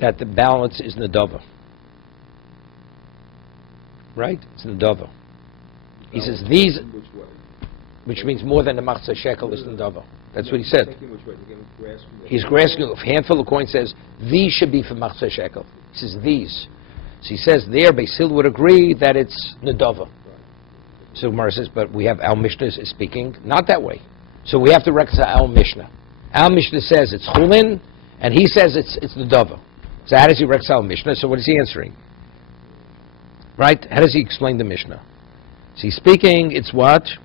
that the balance is Nedava. Right? It's Nedava. He says these, which means more than the Machzah Shekel is Nedava. That's what he said. He's grasping a handful of coins, says these should be for Machzah Shekel. He says these. So he says there, Beis Hillel would agree that it's Nedava. So Gemara says, but we have our Mishnah is speaking not that way. So we have to reconcile our Mishnah. Our Mishnah says it's Chulin, and he says it's Nedava. So how does he reconcile Mishnah? So what is he answering? Right? How does he explain the Mishnah? So he's speaking, it's what?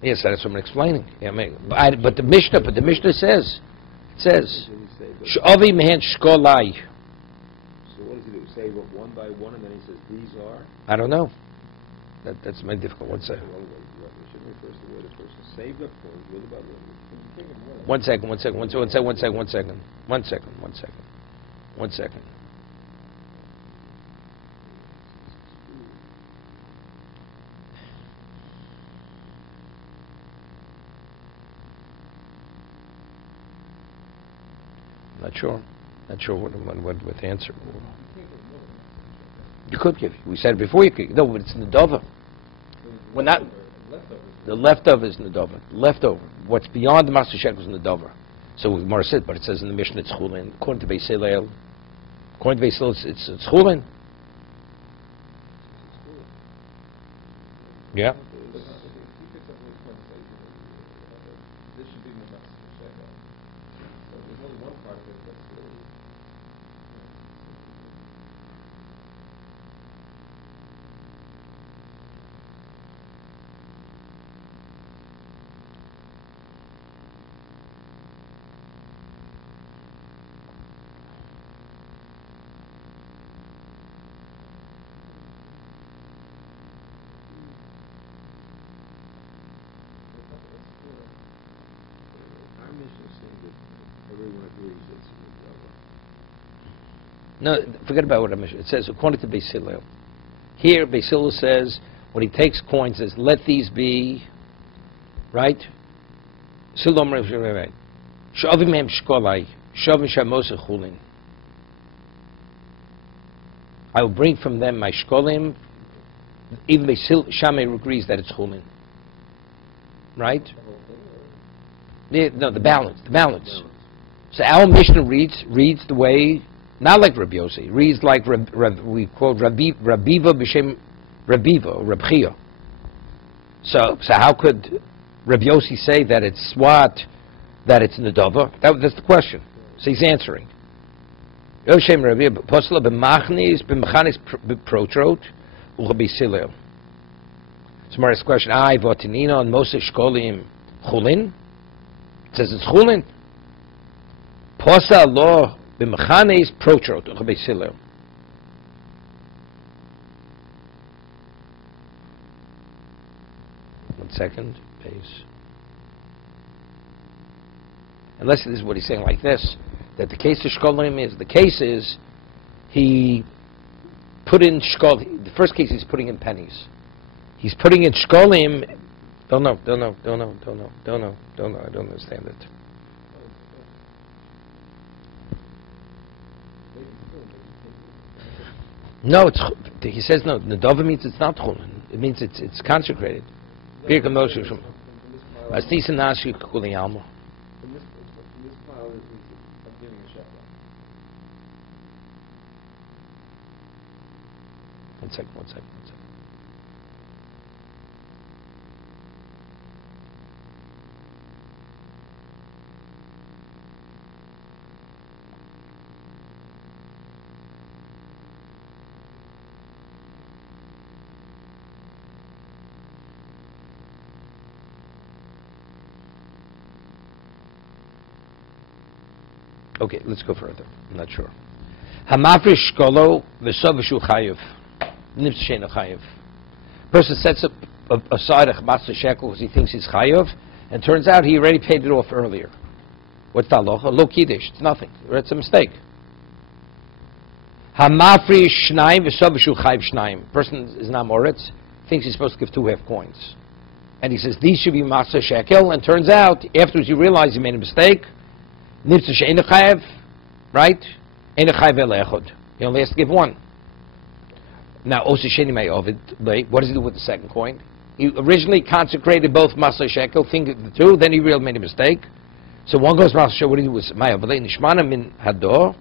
Yes, that's what I'm explaining. Yeah, but the Mishnah says, Sh'avi mehen shkolai. So what does he do? Say one by one, and then he says these are. I don't know. That's my difficult. 1 second. Shouldn't we first the way the person saved up for his about it? 1 second. 1 second. Not sure what the answer. You could give. We said it before. You could. No, but it's Nedava. We're not. The leftover is Nedava. Leftover. What's beyond the Machzah Shekel is Nedava. So Gemara said, but it says in the Mishnah it's Chulin. According to Beis Hillel, it's Chulin. Yeah. No, forget about what I mentioned. It says, according to Beis Hillel. Here, Beis Hillel says, when he takes coins, says, let these be, right? Shalom Shavim Hem Shkolai, Shavim Shamos Chulin. I will bring from them my shkolim. Even Beis Shammai agrees that it's chulin. Right? No, the balance. So our Mishnah reads the way, not like Rabbi Yossi, reads like we quote Rabiva b'shem Rabiva, or Reb Chia. So how could Rabbi Yossi say that it's what? That it's Nedava? That's the question. So he's answering. Yoshem Rabiva, Posla b'machnis protrot, u'chabisilel. Smartest question. Votinino and Moshe Shkolim chulin. It says it's chulin. Posa lo b'mechanes protrot u'chabisilel. One second, pace. Unless this is what he's saying like this, that the case of Shkolim is, he put in Shkol, the first case he's putting in pennies. He's putting in Shkolim, don't know, I don't understand it. No, he says no, Nedava means it's not Chulin, it means it's consecrated. In this pile, As Nisa Nashi Kuli Alma. in this pile is I'm giving a shekel. One second. Okay, let's go further. I'm not sure. Hamafrish shkolo v'sovashu chayiv. Nifs she'eno chayiv. Person sets up aside a matzah shekel because he thinks he's chayiv, and turns out he already paid it off earlier. What's the halacha? Lo kiddush. It's nothing. It's a mistake. Hamafrish shnaim v'sovashu chayiv shnaim. Person is not moritz, thinks he's supposed to give 2 half coins. And he says, these should be matzah shekel, and turns out, afterwards you realize you made a mistake. Nifs she'eno chayiv, right? Eno chayiv elechod. He only has to give 1. Now, Osa Sheni May Ovid, what does he do with the second coin? He originally consecrated both Masa Shekel, fingered the 2, then he really made a mistake. So one goes Masa Shekel, what do you do with May Ovid? Nishmana min Hador,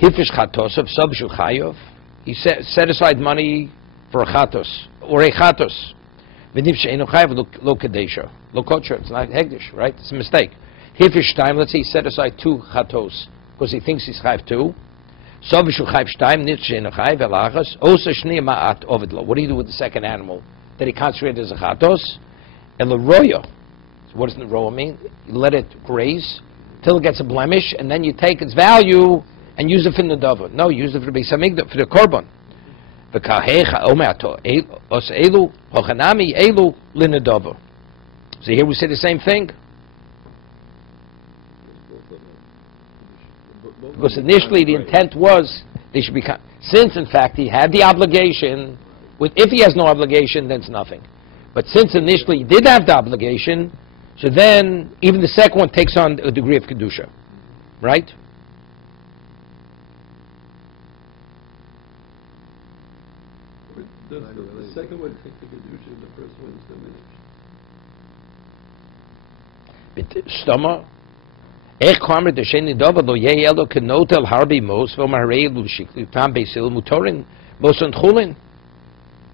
Hifish Chatosov, Sobshu Chayov. He set aside money for a Chatos, or a Chatos. V'nif she'eno chayiv lo kadesha, lo kosher, it's not Hegdish, right? It's a mistake. Hifish time, let's say he set aside 2 Chatos, because he thinks he's chayiv 2. What do you do with the second animal that he consecrated as a chatos? And the roya. So what does the roya mean? You let it graze till it gets a blemish, and then you take its value and use it for the nedava. No, use it for the Beis Hamikdash, for the korban. So here we say the same thing. Because initially the intent was they should be, since in fact he had the obligation, if he has no obligation, then it's nothing. But since initially he did have the obligation, so then even the second one takes on a degree of kedusha, right? Does the second one take the kedusha and the first one is diminished? Stoma. Ech kwamer de sheni dova lo yeyelo kenotel harbi mos vo marei lushik tam besil mutorin mos and chulin.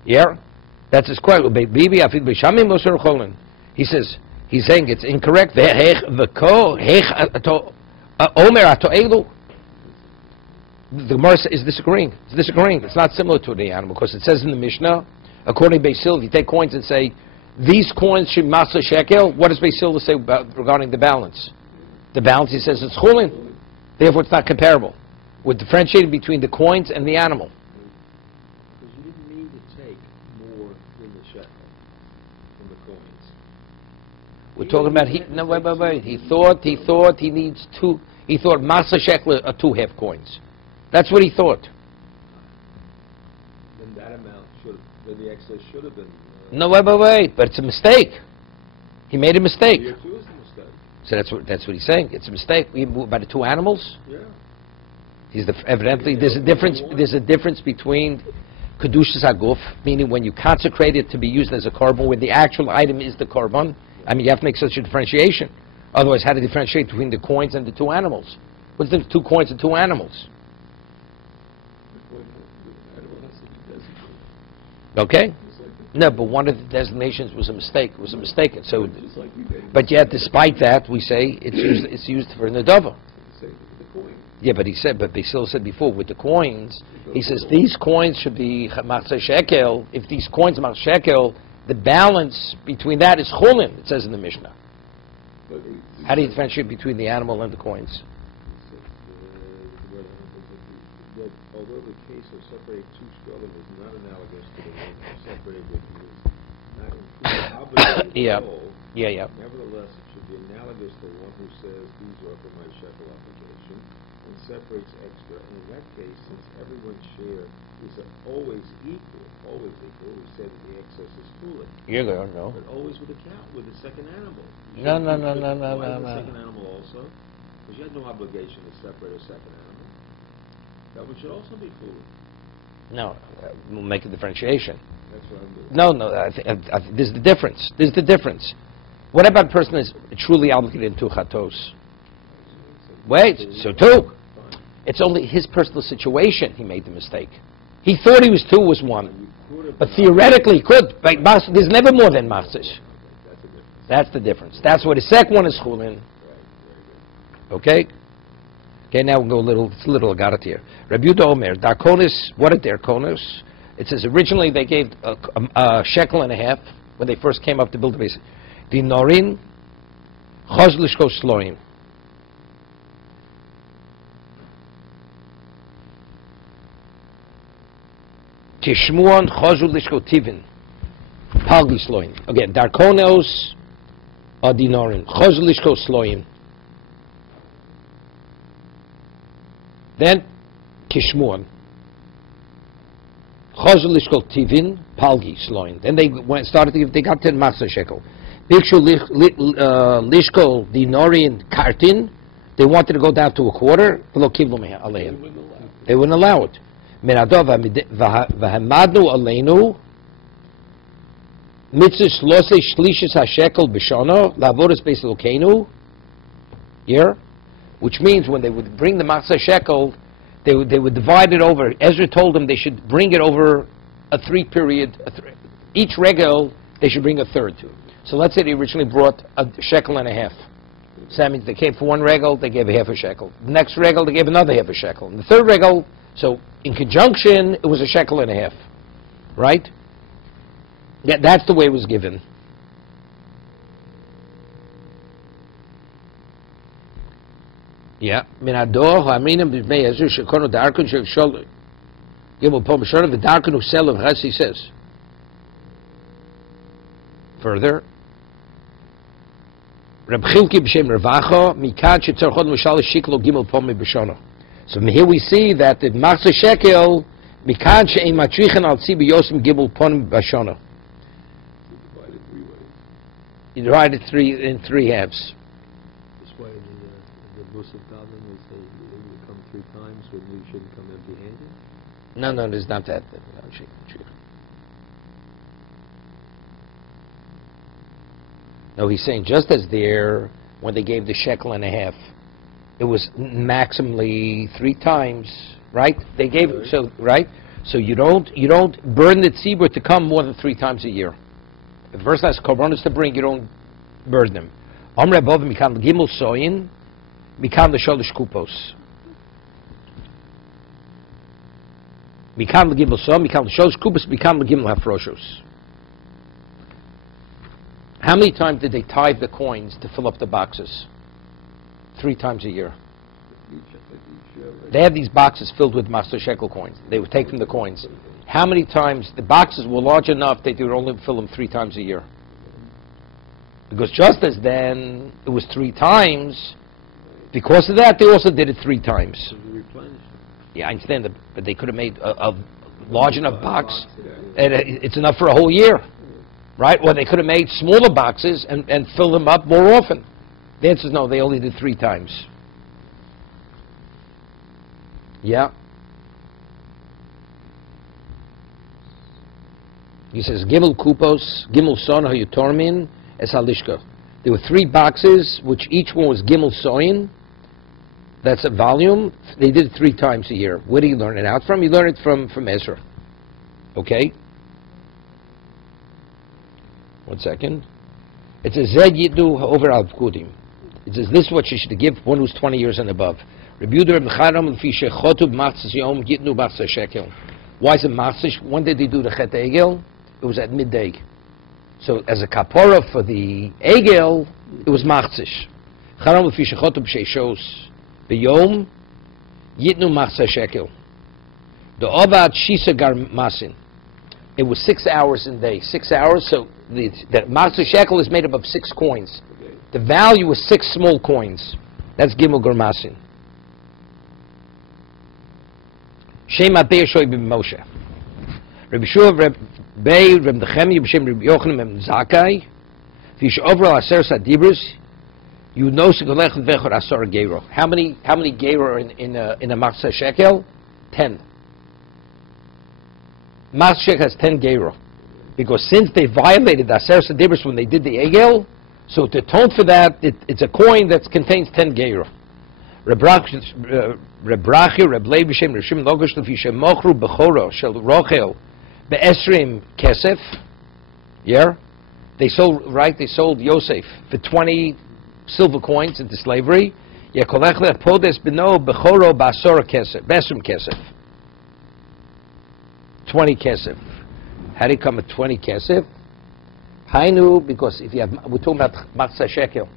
Yeah, that's his quote. Bibi afid b'shamim mos and chulin. He says he's saying it's incorrect. Hech v'ko hech ato omer ato elu. The Gemara is disagreeing. It's disagreeing. It's not similar to the animal because it says in the Mishnah, according to Beis Hillel, if you take coins and say these coins should masa shekel, what does Beis Hillel say regarding the balance? The balance, he says, it's chulin. Therefore, it's not comparable. We're differentiating between the coins and the animal. Because you didn't mean to take more than the shekel from the coins. We're talking about, wait. He thought he needs 2, he thought masa shekel are 2 half coins. That's what he thought. Then that amount then the excess should have been... Wait, but it's a mistake. He made a mistake. Here too is a mistake. So that's what he's saying. It's a mistake. By the 2 animals? Yeah. Evidently, there's a difference. There's a difference between kedushas haguf, meaning when you consecrate it to be used as a korban, when the actual item is the korban. I mean, you have to make such a differentiation. Otherwise, how to differentiate between the coins and the two animals? What's the difference between 2 coins and 2 animals? Okay. No, but one of the designations was a mistake. It was a mistake. So, but yet, despite that, we say it's used for nedava. Yeah, but he said, but Basil said before with the coins, he says these coins should be machzeh shekel. If these coins are machzeh shekel, the balance between that is chulin. It says in the Mishnah. How do you differentiate between the animal and the coins? Although the case of separating 2 shkelim is not analogous to the one of separating which is not included obligated Yeah. at all, Yeah. nevertheless, it should be analogous to the one who says these are for my shekel obligation and separates extra. And in that case, since everyone's share is always equal, we said that the excess is fooling. You don't know. But always with the cow, with the second animal. No. Why the second animal also? Because you had no obligation to separate a second animal. That one should also be fooling. No, we'll make a differentiation. That's what I'm doing. No. There's the difference. There's the difference. What about a person is truly obligated to chatos? Wait, so 2. It's only his personal situation he made the mistake. He thought he was 2 was 1. But theoretically he could. But there's never more than machzis. That's the difference. That's what the second one is chulin. Okay? Okay, now we'll go it's a little agarot here. Rabbi Yehuda Omer, darkonis, what are darkonis? It says originally they gave a shekel and a half when they first came up to build the base. Dinorin, chos lishko sloim. Tishmuon chozu lishko tivin. Palgi sloim. Again, darkonos are dinorin. Chozu lishko sloim. Then Kishmuon, Chazul Lishkol Tivin, Palgi Sloin. Then they they got 10 machzeh shekel. Bikshu Lishkol Dinorin Kartin. They wanted to go down to a quarter. They wouldn't allow it. Meradov v'hamadnu aleinu mitzvah losei shlishis hashekel b'shono lavodas beis Elokeinu. Here. Which means when they would bring the machzeh shekel, they would divide it over. Ezra told them they should bring it over a 3 period. Each regel, they should bring a third to. So let's say they originally brought a shekel and a half. So that means they came for 1 regel, they gave a half a shekel. The next regel, they gave another half a shekel. And the third regel, so in conjunction, it was a shekel and a half. Right? That's the way it was given. Yeah, minador ha'aminim b'mei Ezra shekono darkon shel gimel pom b'shona v'darkon usel of Ches, he says. Further, Reb Chilki b'shem Ravacha mikad shetzarchon l'shal shiklo gimel pom b'shona. So from here we see that the machzeh shekel mikad she'em matrichen al tzi b'yosim gimel pom b'shona. You divide it in 3 halves. That's why the Musaf Goblin will say you come 3 times when we shouldn't come empty-handed? No, there's not that. No, he's saying just as there, when they gave the shekel and a half, it was maximally 3 times, right? They gave so right. So you don't burn the tzibur to come more than 3 times a year. If the person has korbanos to bring, you don't burn them. Amr above mikan gimel soyin, mikan l'sholish kupos. Mikan l'gimel soyin, mikan l'sholish kupos, mikan l'gimel hafroshos. How many times did they tithe the coins to fill up the boxes? 3 times a year. They had these boxes filled with machzeh shekel coins. They would take from the coins. How many times the boxes were large enough that they would only fill them 3 times a year? Because just as then it was 3 times, because of that they also did it 3 times. Yeah, I understand that, but they could have made a large enough box, and it's enough for a whole year, right? Or they could have made smaller boxes and fill them up more often. The answer is no, they only did 3 times. Yeah. He says, Gimel Kupos, Gimel Son HaYutormin, Es Halishka. There were 3 boxes, which each one was Gimel Soin. That's a volume. They did it 3 times a year. Where do you learn it out from? You learn it from Ezra. Okay? 1 second. It says, Zed Yidu Over Al Pkudim. It says, this is what you should give one who's 20 years and above. Why is it machzish? When did they do the Chet Egel? It was at midday. So as a kapora for the Egel, it was machzish. Charam l'fi shechotu b'sheishos b'yom yitnu machzah shekel. The ovad shisa gar masin. It was 6 hours in day. 6 hours. So the machzah shekel is made up of 6 coins. The value was 6 small coins. That's gimel gar masin. Shema Be'eshoy b'Moshe. Rabbi Shua, Rabbi Bei, Rabbi Nechemia, B'Shem Rabbi Yochanan, Rabbi Zakkai. V'yish overall Aser Sadibros, you know Sekolech V'Echor Asar Geiro. How many Geiro are in a Machzah Shekel? 10. Machzah Shekel has 10 Geiro. Because since they violated the Aser Sadibros when they did the Egel, so to atone for that, it's a coin that contains 10 Geiro. Reb Brachi, Reb Levi B'Shem Reb Shimon Logosh Lefi Shemochru Bechoro Shel Rochel Be'esrim Kesef. Yeah, they sold Yosef for 20 silver coins into slavery. Yekolech Podes Beno Bechoro Ba'asor Kesef Be'esrim Kesef. 20 Kesef. How do you come at 20 Kesef? Hainu, because if you have, we're talking about Machzah Shekel.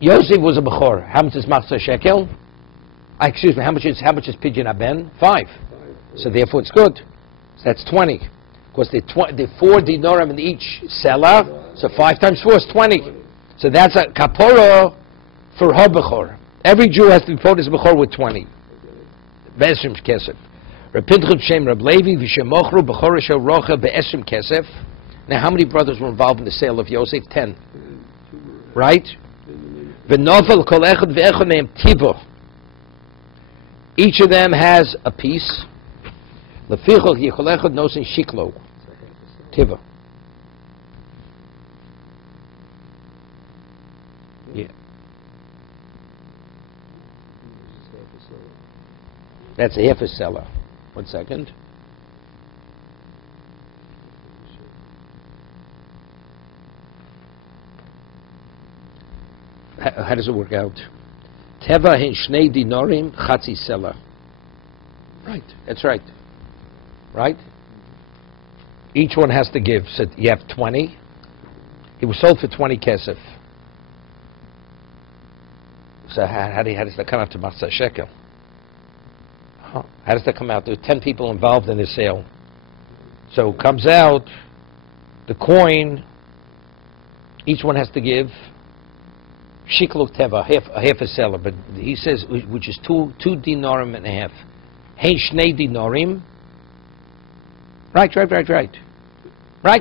Yosef was a Bechor. How much is Machzah Shekel? Excuse me, how much is Pidyon Aben? 5. So therefore it's good. So that's 20. Because they're 4 dinarim in each seller, so 5 times 4 is 20. So that's a kapora for her Bechor. Every Jew has to be put his Bechor with 20. Be'esrim kesef. Repidchut Shem Reb Levi v'shemochru Bechor shel Rochel be'esrim kesef. Now how many brothers were involved in the sale of Yosef? 10. Right? V'nofel kol echad v'echad me'em tivo. Each of them has a piece. Lefichol yechol echad nosin shiklo. Tiva. Yeah. That's a half a seller. 1 second. How does it work out? Teva hin shnei dinorim chatzi seller. Right, that's right. Right? Each one has to give. So you have 20. It was sold for 20 kesef. So how does that come out to Machzah Shekel? How does that come out? There are 10 people involved in the sale. So it comes out, the coin, each one has to give Shiklo Teva, half a seller, but he says, which is 2 dinarim and a half. Hein shnei dinarim. Right,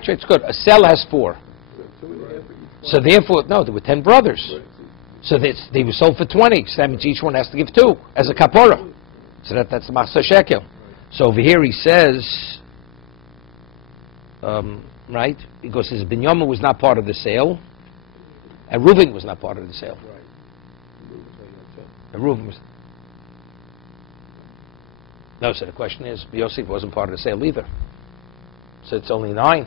it's good. A seller has 4. So therefore, no, there were 10 brothers. So they were sold for 20. So that means each one has to give 2 as a kapora. So that's the Machzah Shekel. So over here he says, right, because his Binyamin was not part of the sale, and Reuven was not part of the sale. And Reuven was. No, so the question is, Yosef wasn't part of the sale either. So it's only 9.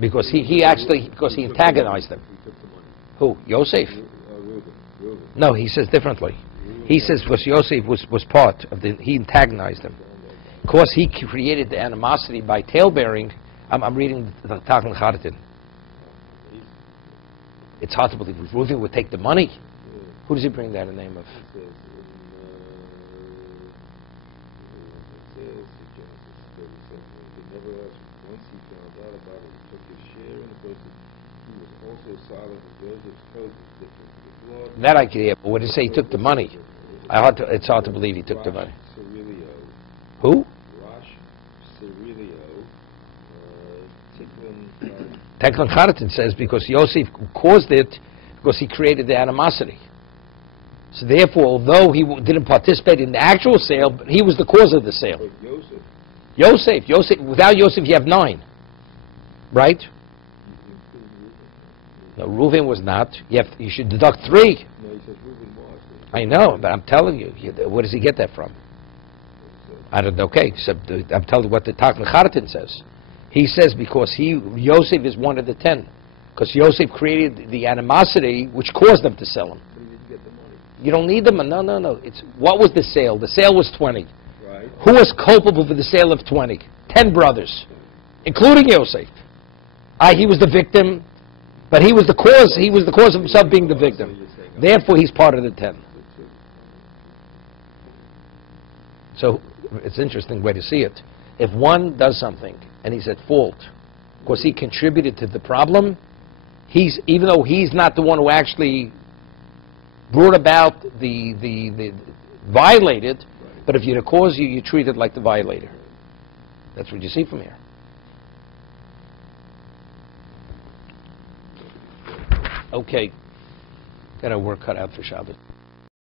Because he antagonized them. Who? Yosef? No, he says differently. He says because Yosef was part of he antagonized them. Because he created the animosity by tailbearing, I'm reading the Talmud Charatin. It's hard to believe Reuven would take the money. Who does he bring that in the name of? That I can hear, but when you say he took the money, it's hard to believe he took the money. Who? Teklon Charatin says because Yosef caused it because he created the animosity. So therefore, although he didn't participate in the actual sale, but he was the cause of the sale. But Yosef, without Yosef you have 9, right? No, Reuven was not. You should deduct 3. No, he says Reuben was. I know, but I'm telling you, where does he get that from? I don't know. Okay, so I'm telling you what the Tach Mechartin says. He says because Yosef is one of the 10. Because Yosef created the animosity which caused them to sell him. But he didn't get the money. You don't need them. No. What was the sale? The sale was 20. Right. Who was culpable for the sale of 20? 10 brothers, including Yosef. He was the victim, but he was the cause. He was the cause of himself being the victim. Therefore, he's part of the 10. So it's an interesting way to see it. If one does something and he's at fault because he contributed to the problem, even though he's not the one who actually brought about the violated, but if you're the cause, you treat it like the violator. That's what you see from here. Okay, got our work cut out for Shabbos.